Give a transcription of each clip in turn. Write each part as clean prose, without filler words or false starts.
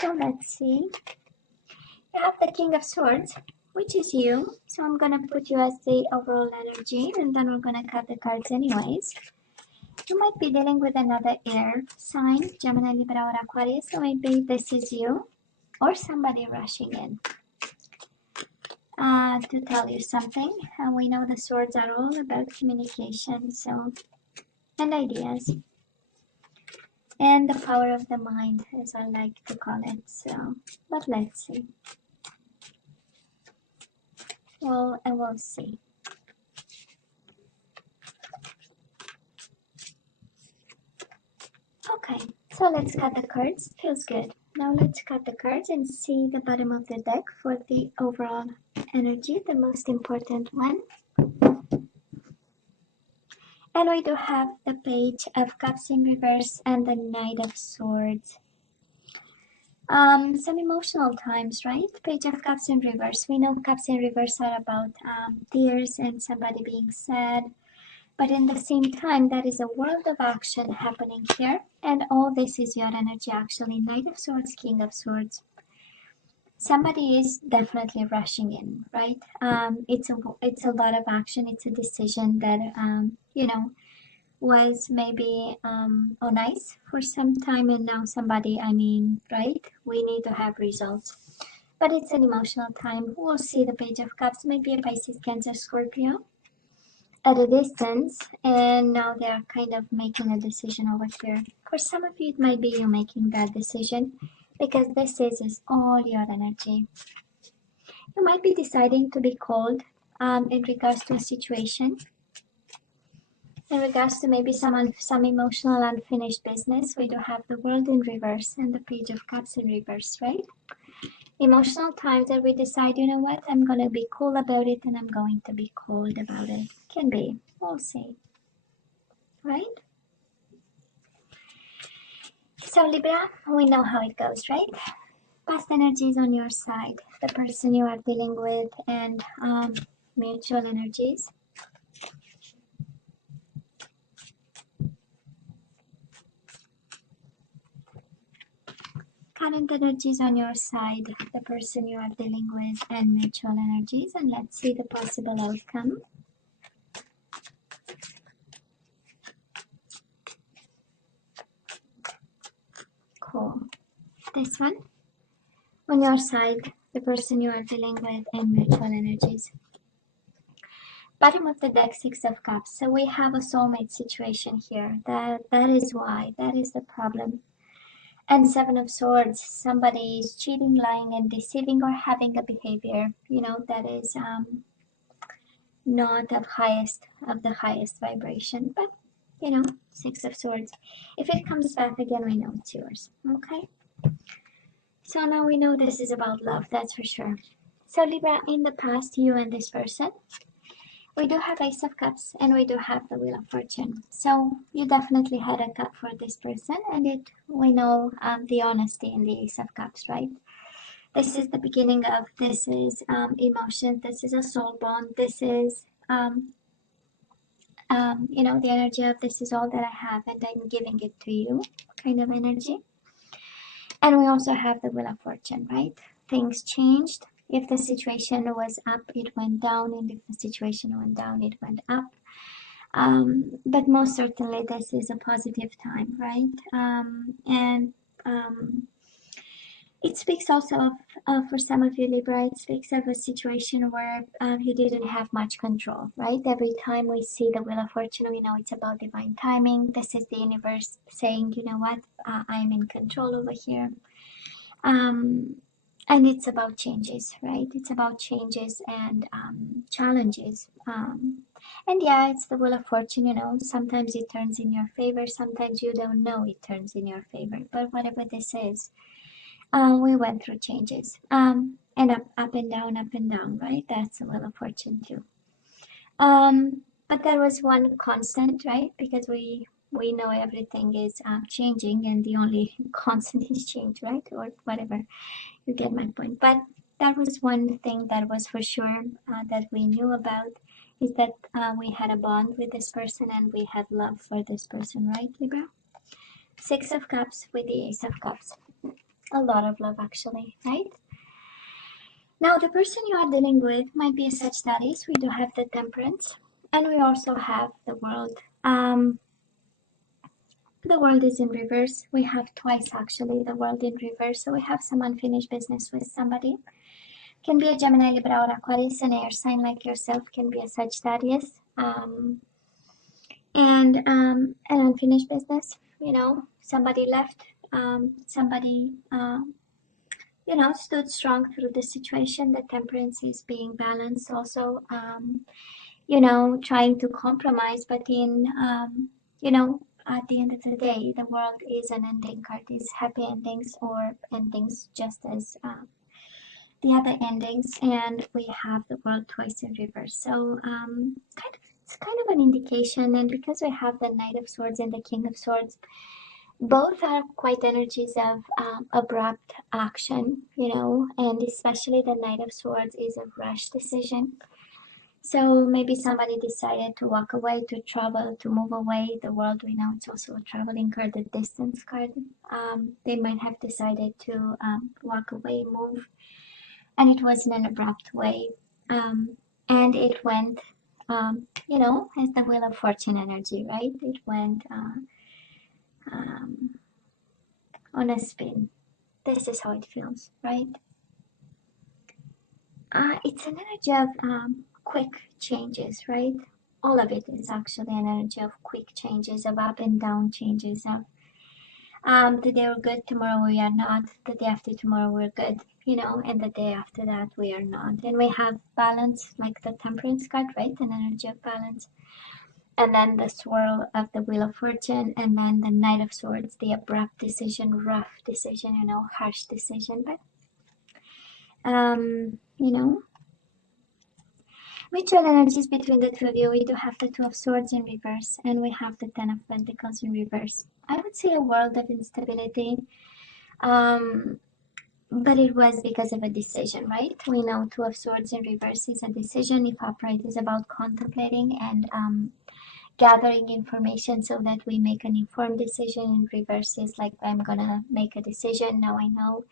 So let's see. You have the King of Swords, which is you. So I'm gonna put you as the overall energy, and then we're gonna cut the cards anyways. You might be dealing with another air sign, Gemini, Libra, or Aquarius. So maybe this is you or somebody rushing in to tell you something. And we know the swords are all about communication, so, and ideas, and the power of the mind, as I like to call it. So, but let's see. Well, I will see. Okay, so let's cut the cards. Feels good. Now let's cut the cards and see the bottom of the deck for the overall energy, the most important one. And we do have the Page of Cups in reverse and the Knight of Swords. Some emotional times, right? Page of Cups in reverse. We know Cups in reverse are about tears and somebody being sad. But in the same time, there is a world of action happening here. And all this is your energy actually. Knight of Swords, King of Swords. Somebody is definitely rushing in, right? It's a lot of action. It's a decision that, you know, was maybe on ice for some time, and now somebody, I mean, right? We need to have results. But it's an emotional time. We'll see the Page of Cups, maybe a Pisces, Cancer, Scorpio at a distance, and now they're kind of making a decision over here. For some of you, it might be you making that decision, because this is all your energy. You might be deciding to be cold in regards to a situation, in regards to maybe some emotional unfinished business. We do have the World in reverse and the Page of Cups in reverse, right? Emotional times that we decide, you know what, I'm going to be cool about it and I'm going to be cold about it. Can be. We'll see. Right? So Libra, we know how it goes, right? Past energies on your side, the person you are dealing with, and mutual energies. Current energies on your side, the person you are dealing with, and mutual energies. And let's see the possible outcome. Cool. This one. On your side, the person you are dealing with, and mutual energies. Bottom of the deck, Six of Cups. So we have a soulmate situation here. That is why. That is the problem. And Seven of Swords, somebody is cheating, lying, and deceiving, or having a behavior, you know, that is not of the highest vibration. But, you know, Six of Swords. If it comes back again, we know it's yours. Okay? So now we know this is about love, that's for sure. So Libra, in the past, you and this person, we do have Ace of Cups and we do have the Wheel of Fortune. So you definitely had a cup for this person, and we know the honesty in the Ace of Cups, right? This is the beginning of, this is emotion, this is a soul bond, this is, you know, the energy of this is all that I have and I'm giving it to you kind of energy. And we also have the Wheel of Fortune, right? Things changed. If the situation was up, it went down, and if the situation went down, it went up. But most certainly, this is a positive time, right? It speaks also of, for some of you Libra, it speaks of a situation where you didn't have much control, right? Every time we see the Wheel of Fortune, we know it's about divine timing. This is the universe saying, you know what, I'm in control over here. And it's about changes, right? It's about changes and challenges. And yeah, it's the Wheel of Fortune, you know, sometimes it turns in your favor, sometimes you don't know it turns in your favor. But whatever this is, we went through changes. And up and down, right? That's the Wheel of Fortune too. But there was one constant, right? Because we know everything is changing, and the only constant is change, right? Or whatever. You get my point. But that was one thing that was for sure that we knew about, is that we had a bond with this person and we had love for this person, right, Libra? Six of Cups with the Ace of Cups. A lot of love, actually, right? Now, the person you are dealing with might be a Sagittarius. We do have the Temperance, and we also have the World. The World is in reverse. We have twice, actually, the World in reverse. So we have some unfinished business with somebody. Can be a Gemini, Libra, or Aquarius, an air sign like yourself. Can be a Sagittarius. And an unfinished business. You know, somebody left. Somebody you know, stood strong through the situation. The Temperance is being balanced also, you know, trying to compromise, but in, you know, at the end of the day, the World is an ending card, is happy endings or endings just as the other endings, and we have the World twice in reverse. So it's kind of an indication, and because we have the Knight of Swords and the King of Swords, both are quite energies of abrupt action, you know, and especially the Knight of Swords is a rush decision. So maybe somebody decided to walk away, to travel, to move away. The World, we know it's also a traveling card, a distance card. They might have decided to walk away, move, and it was in an abrupt way. And it went, you know, as the Wheel of Fortune energy, right? It went um, on a spin. This is how it feels, right? It's an energy of quick changes, right? All of it is actually an energy of quick changes, of up and down changes, of today we're good, tomorrow we are not, the day after tomorrow we're good, you know, and the day after that we are not. And we have balance, like the Temperance card, right? An energy of balance. And then the swirl of the Wheel of Fortune, and then the Knight of Swords, the abrupt decision, rough decision, you know, harsh decision, but you know, mutual energies between the two of you. We do have the Two of Swords in reverse, and we have the Ten of Pentacles in reverse. I would say a world of instability, but it was because of a decision, right? We know Two of Swords in reverse is a decision. If upright is about contemplating and gathering information so that we make an informed decision. In reverse is like, I'm gonna make a decision, now I know.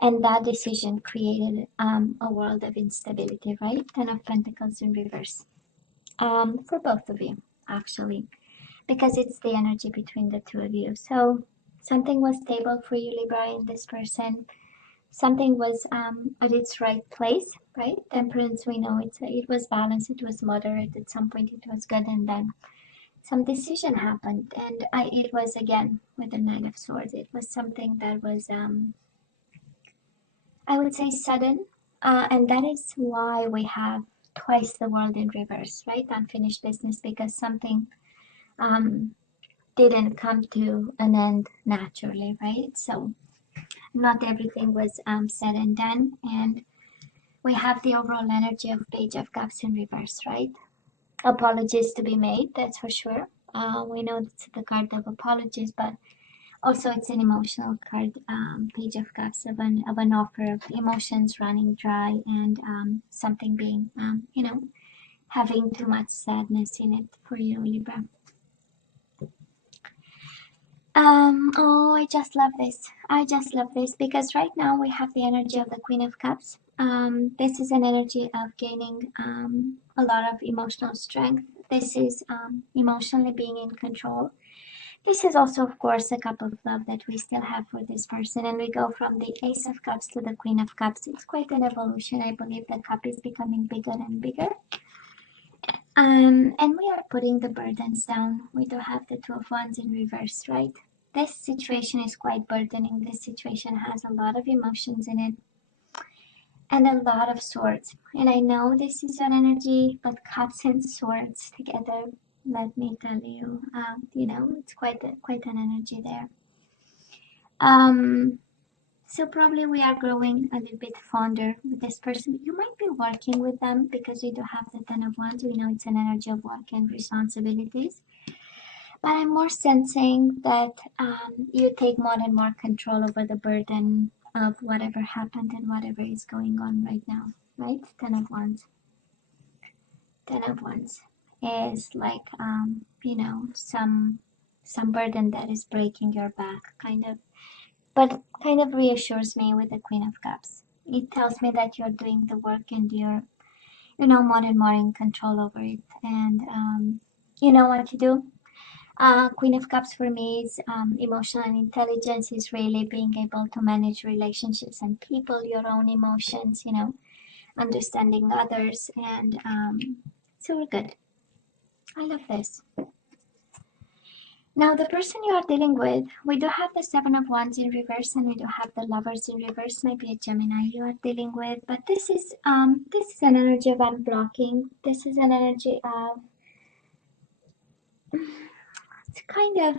And that decision created a world of instability, right? Ten of Pentacles in reverse. For both of you, actually, because it's the energy between the two of you. So something was stable for you, Libra, in this person. Something was at its right place, right? Temperance, we know it was balanced, it was moderate. At some point it was good, and then some decision happened, and it was again with the Nine of Swords. It was something that was I would say sudden, and that is why we have twice the World in reverse, right? Unfinished business, because something didn't come to an end naturally, right? So not everything was said and done, and we have the overall energy of Page of Cups in reverse, right? Apologies to be made, that's for sure. We know it's the card of apologies, but also it's an emotional card, Page of Cups, of an offer of emotions running dry, and something being, you know, having too much sadness in it for you, Libra. Oh, I just love this. I just love this because right now we have the energy of the Queen of Cups. This is an energy of gaining a lot of emotional strength. This is emotionally being in control. This is also, of course, a cup of love that we still have for this person. And we go from the Ace of Cups to the Queen of Cups. It's quite an evolution. I believe the cup is becoming bigger and bigger. And we are putting the burdens down. We do have the Two of Wands in reverse, right? This situation is quite burdening. This situation has a lot of emotions in it and a lot of swords. And I know this is an energy, but cups and swords together, let me tell you, you know, it's quite an energy there. So probably we are growing a little bit fonder with this person. You might be working with them because you do have the Ten of Wands. We know it's an energy of work and responsibilities. But I'm more sensing that you take more and more control over the burden of whatever happened and whatever is going on right now, right? Ten of Wands. Ten of Wands is like, you know, some burden that is breaking your back, kind of. but kind of reassures me with the Queen of Cups. It tells me that you're doing the work and you're, more and more in control over it, and you know what to do. Queen of Cups for me is emotional intelligence, is really being able to manage relationships and people, your own emotions, understanding others, and so we're good. I love this. Now, the person you are dealing with, we do have the Seven of Wands in reverse, and we do have the Lovers in reverse. Maybe a Gemini you are dealing with, but this is an energy of unblocking. This is an energy of, it's kind of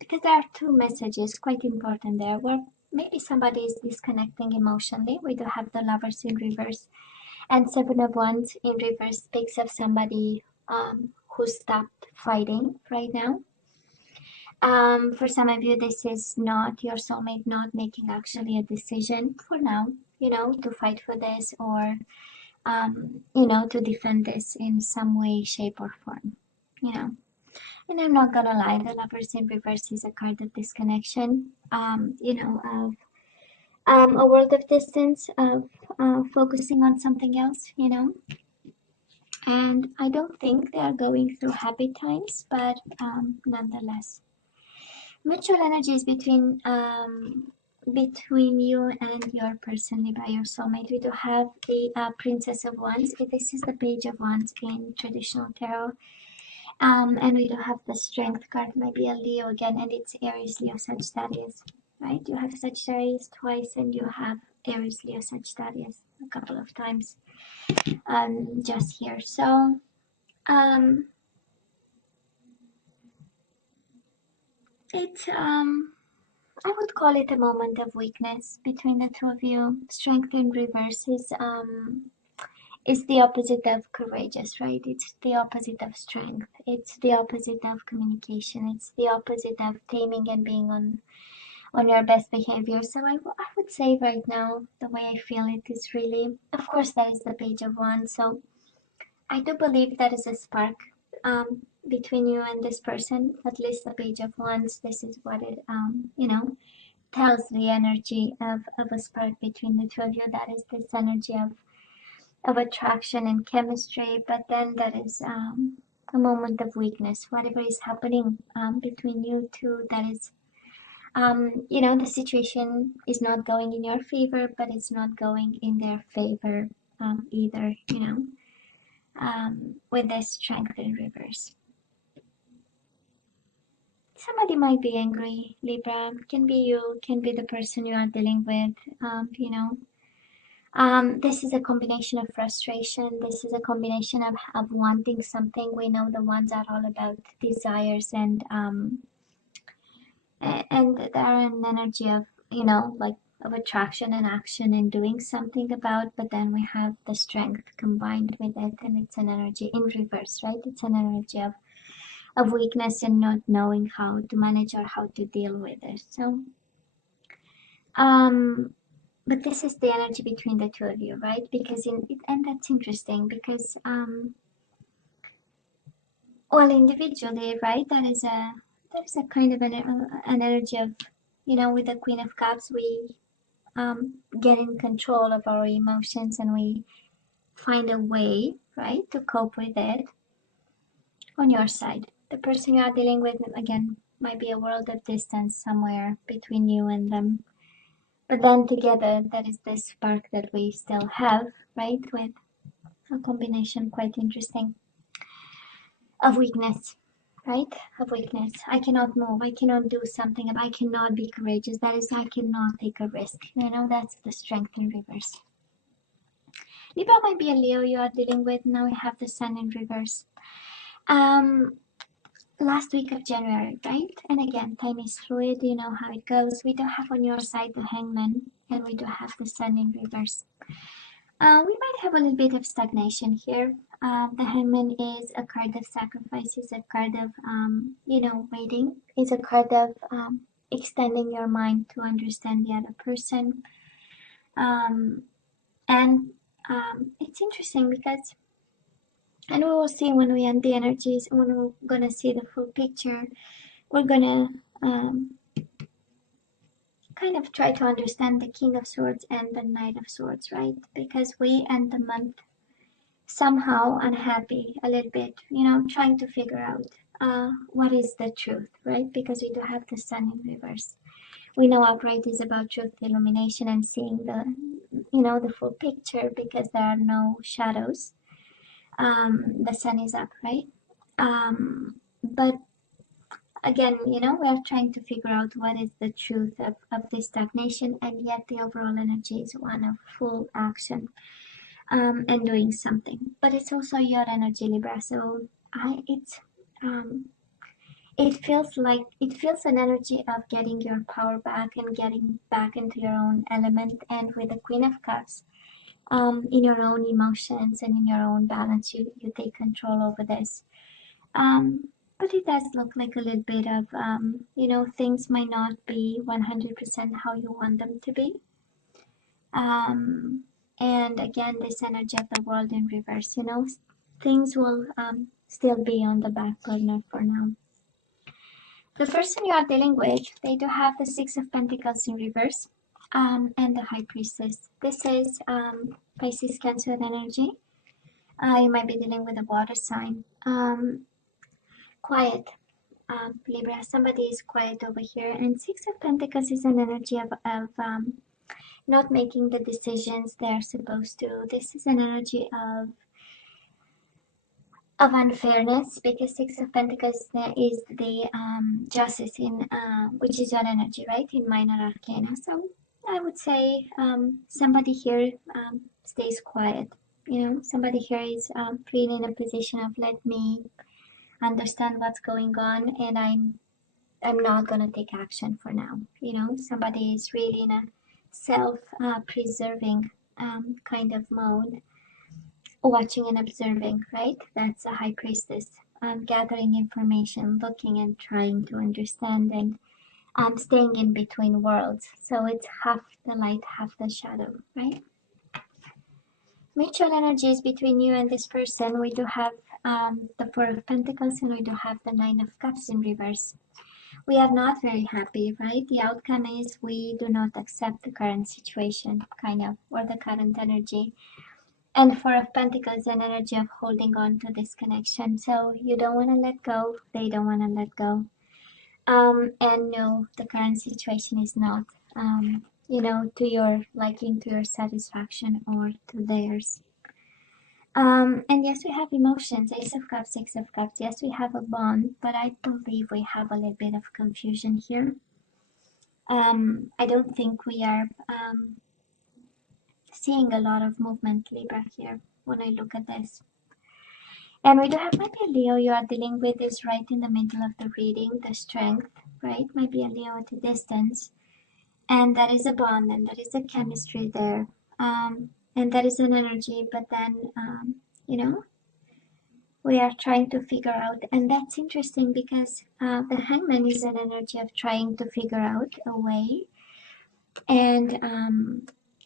because there are two messages quite important there, where maybe somebody is disconnecting emotionally. We do have the Lovers in reverse, and Seven of Wands in reverse speaks of somebody who stopped fighting right now. For some of you, this is not your soulmate not making actually a decision for now, to fight for this, or, to defend this in some way, shape, or form, And I'm not gonna lie, the Lovers in reverse is a card of disconnection, of a world of distance, of focusing on something else, And I don't think they are going through happy times, but nonetheless. Mutual energies between you and your person, Libra, your soulmate. We do have the Princess of Wands. This is the Page of Wands in traditional tarot. And we do have the Strength card, maybe a Leo again, and it's Aries, Leo, Sagittarius, right? You have Sagittarius twice, and you have Aries, Leo, Sagittarius a couple of times just here. So it's I would call it a moment of weakness between the two of you. Strength in reverse is the opposite of courageous, right? It's the opposite of strength. It's the opposite of communication. It's the opposite of taming and being on your best behavior. So I would say right now, the way I feel it is really, of course, that is the Page of Wands. So I do believe that is a spark between you and this person. At least the Page of Wands. This is what it tells the energy of a spark between the two of you. That is this energy of attraction and chemistry, but then that is a moment of weakness. Whatever is happening between you two, that is, the situation is not going in your favor, but it's not going in their favor either, with this Strength in reverse. Somebody might be angry, Libra. Can be you, can be the person you are dealing with, this is a combination of frustration. This is a combination of wanting something. We know the ones are all about desires, and they're an energy of, of attraction and action and doing something about, but then we have the strength combined with it, and it's an energy in reverse, right? It's an energy of weakness and not knowing how to manage or how to deal with it. So but this is the energy between the two of you, right? Because and that's interesting because well, individually, right, that is a kind of an energy of, with the Queen of Cups, we get in control of our emotions and we find a way, right, to cope with it. On your side, the person you are dealing with, again, might be a world of distance somewhere between you and them. But then together, that is the spark that we still have, right? With a combination quite interesting of weakness, right? Of weakness. I cannot move. I cannot do something. I cannot be courageous. That is, I cannot take a risk. That's the Strength in reverse. Libra might be a Leo you are dealing with. Now we have the Sun in reverse. Last week of January, right? And again, time is fluid, you know how it goes. We do have on your side the Hangman, and we do have the Sun in reverse. We might have a little bit of stagnation here. The Hangman is a card of sacrifice, is a card of, waiting. It's a card of extending your mind to understand the other person. It's interesting because, and we will see when we end the energies, when we're gonna see the full picture, we're gonna kind of try to understand the King of Swords and the Knight of Swords, right? Because we end the month somehow unhappy a little bit, you know, trying to figure out what is the truth, right? Because we do have the Sun in reverse. We know upright is about truth, illumination, and seeing the, you know, the full picture because there are no shadows. The Sun is up, right? But again, you know, we are trying to figure out what is the truth of this stagnation, and yet the overall energy is one of full action and doing something. But it's also your energy, Libra. So it feels an energy of getting your power back and getting back into your own element. And with the Queen of Cups, in your own emotions and in your own balance, you take control over this. But it does look like a little bit of, you know, things might not be 100% how you want them to be. And again, this energy of the world in reverse, you know, things will still be on the back burner for now. The person you are dealing with, they do have the Six of Pentacles in reverse and the High Priestess. This is Pisces, Cancer energy. You might be dealing with a water sign. Quiet. Libra, somebody is quiet over here, and Six of Pentacles is an energy of not making the decisions they're supposed to. This is an energy of unfairness, because Six of Pentacles is the justice in which is your energy, right, in minor arcana. So I would say somebody here stays quiet. You know, somebody here is really in a position of, let me understand what's going on, and I'm not gonna take action for now. You know, somebody is really in a self-preserving kind of mode, watching and observing, right? That's a High Priestess, gathering information, looking and trying to understand, and staying in between worlds. So it's half the light, half the shadow, right? Mutual energies between you and this person. We do have the Four of Pentacles, and we do have the Nine of Cups in reverse. We are not very happy, right? The outcome is we do not accept the current situation, kind of, or the current energy. And Four of Pentacles, an energy of holding on to this connection. So you don't want to let go, they don't want to let go. And no, the current situation is not, you know, to your liking, to your satisfaction, or to theirs. And yes, we have emotions, Ace of Cups, Six of Cups. Yes, we have a bond, but I believe we have a little bit of confusion here. I don't think we are seeing a lot of movement, Libra, here when I look at this. And we do have maybe a Leo you are dealing with is right in the middle of the reading, the Strength, right? Maybe a Leo at a distance. And that is a bond, and that is a chemistry there. And that is an energy, but then, you know, we are trying to figure out, and that's interesting because the Hangman is an energy of trying to figure out a way. And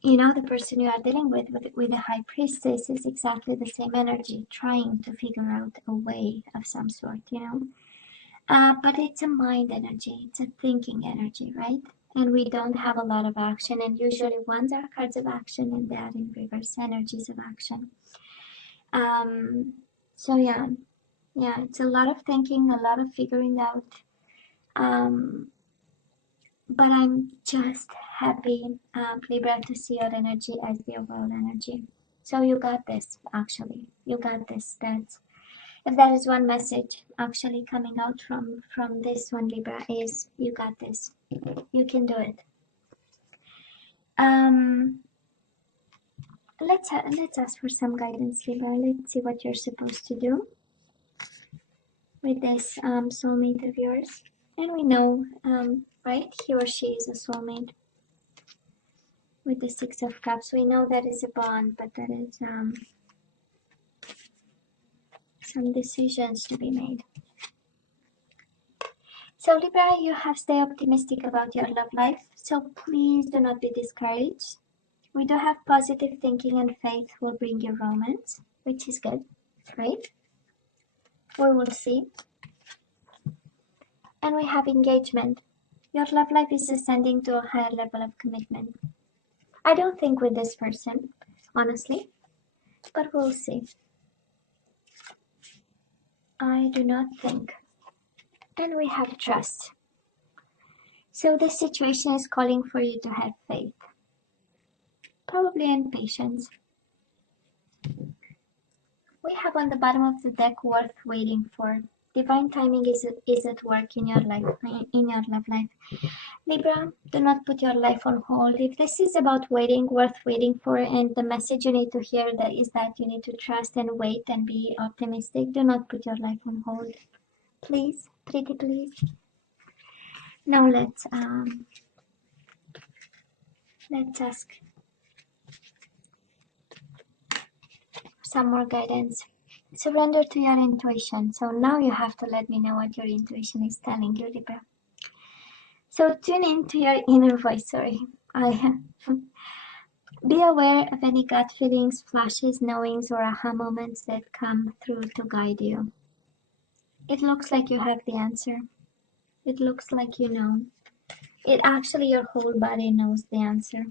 you know, the person you are dealing with the High Priestess is exactly the same energy, trying to figure out a way of some sort, you know. But it's a mind energy, it's a thinking energy, right? And we don't have a lot of action, and usually ones are cards of action, and that in reverse energies of action. So yeah, it's a lot of thinking, a lot of figuring out. But I'm just happy, Libra, to see your energy as the overall energy. So you got this, actually. You got this. That's, if there is one message actually coming out from this one, Libra, is you got this. You can do it. Let's ask for some guidance, Libra. Let's see what you're supposed to do with this soulmate of yours. And we know, right, he or she is a soulmate. With the Six of Cups, we know that is a bond, but that is some decisions to be made. So Libra, you have to stay optimistic about your love life, so please do not be discouraged. We do have positive thinking, and faith will bring you romance, which is good, right? We will see. And we have engagement. Your love life is ascending to a higher level of commitment. I don't think with this person, honestly, but we'll see. I do not think. And we have trust. So this situation is calling for you to have faith. Probably in patience. We have on the bottom of the deck worth waiting for. Divine timing is at work in your life, in your love life. Libra, do not put your life on hold. If this is about waiting, worth waiting for, and the message you need to hear that is that you need to trust and wait and be optimistic, do not put your life on hold. Please, pretty please. Now let's ask some more guidance. Surrender to your intuition. So now you have to let me know what your intuition is telling you, Libra. So tune into your inner voice. Sorry, be aware of any gut feelings, flashes, knowings, or aha moments that come through to guide you. It looks like you have the answer. It looks like you know. It actually, your whole body knows the answer.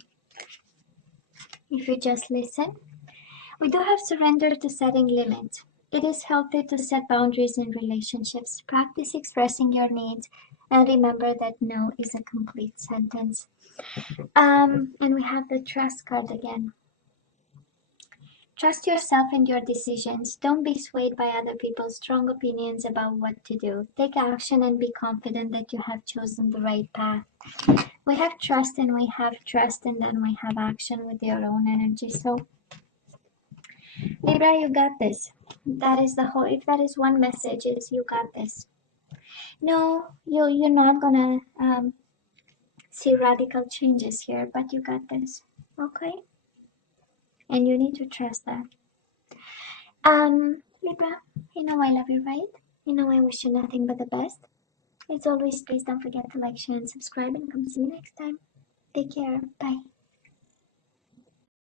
If you just listen. We do have surrender to setting limits. It is healthy to set boundaries in relationships. Practice expressing your needs and remember that no is a complete sentence. And we have the trust card again. Trust yourself and your decisions. Don't be swayed by other people's strong opinions about what to do. Take action and be confident that you have chosen the right path. We have trust and we have trust and then we have action with your own energy. So Libra, you got this. That is the whole, if that is one message, is you got this. No, you're not gonna see radical changes here, but you got this. Okay? And you need to trust that. Libra, you know I love you, right? You know I wish you nothing but the best. As always, please don't forget to like, share, and subscribe, and come see me next time. Take care. Bye.